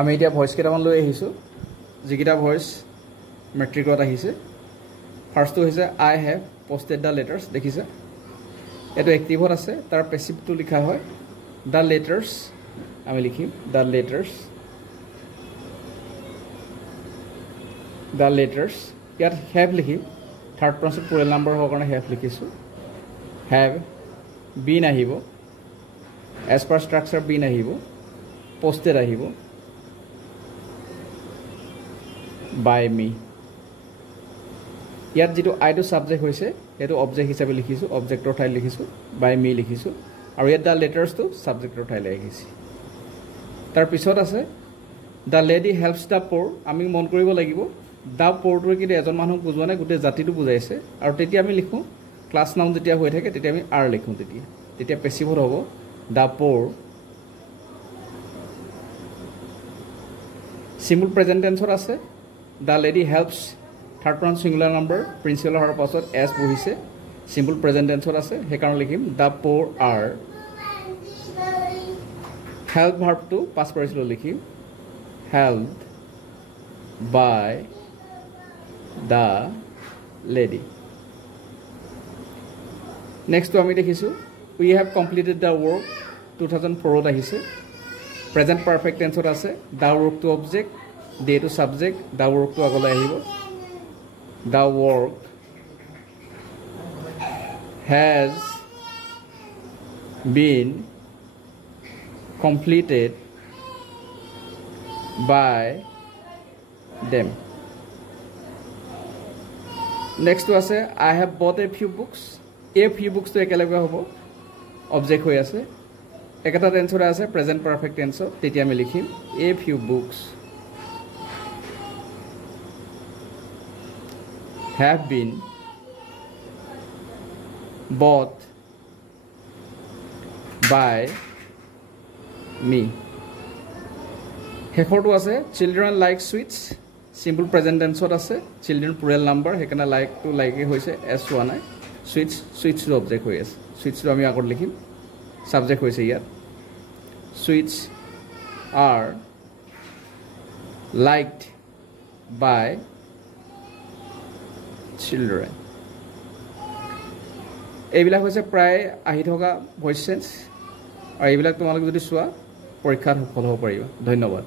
আমি এতিয়া ভয়েস কেইটামান লৈ আহিছো যিকিটা ভয়েস মেট্ৰিকত আহিছে ফাৰ্স্টটো হৈছে আই হ্যাভ পোস্টেড দ্য লেটাৰ্স দেখিছে এটো এক্টিভত আছে তাৰ পেসিভটো লিখা হয় দ্য লেটাৰ্স আমি লিখিম দ্য লেটাৰ্স ইয়াত হ্যাভ লিখিম থাৰ্ড পাৰসন প্লুৰাল নাম্বাৰ হোৱাৰ কাৰণে হ্যাভ লিখিছো হ্যাভ বিন আহিব as per structure বিন আহিব posted আহিব by me ইয়াত যেটো আই টু সাবজেক্ট হৈছে এটো অবজেক্ট হিচাপে লিখিছো অবজেক্টৰ ঠাই লিখিছো by me লিখিছো আৰু ইয়াত দা লেটাৰ্স টু সাবজেক্টৰ ঠাই লিখিছো তাৰ পিছত আছে দা লেডি হেল্পস দা পোৰ আমি মন কৰিব লাগিব দা পোৰটো কি এজন মানুহক বুজোৱা নাই গোটে জাতিটো বুজাইছে আৰু তেতিয়া আমি লিখো ক্লাস নাউন যেতিয়া হৈ থাকে তেতিয়া আমি আৰ লিখো তেতিয়া পেসিভত হ'ব দা পোৰ সিম্পল প্ৰেজেন্ট টেন্সৰ আছে The lady helps third person singular number principal horar pasot as bohise simple present tense ase he karon likhim the poor are help verb to past participle likhim helped by the lady next to ami dekhisu we have completed the work 2004 ot ahise present perfect tense ase the work to object day to subject the work to agole ahibo the work has been completed by them next to ase I have bought a few books to ekalaga hobo object hoy ase ekata tense ora ase present perfect tense tetia ami likhim a few books have been bought by me hekortu ase children like sweets simple present tense ot ase children plural number hekana like to like hoise s one ai sweets to object hoy ase sweets to ami agor likhim subject hoise yar sweets are liked by children এইবিলাক হৈছে প্ৰায় আহি থকা voice change আৰু এইবিলাক তোমালোকে যদি চোৱা পৰীক্ষাত সফল হ'ব পাৰিবা ধন্যবাদ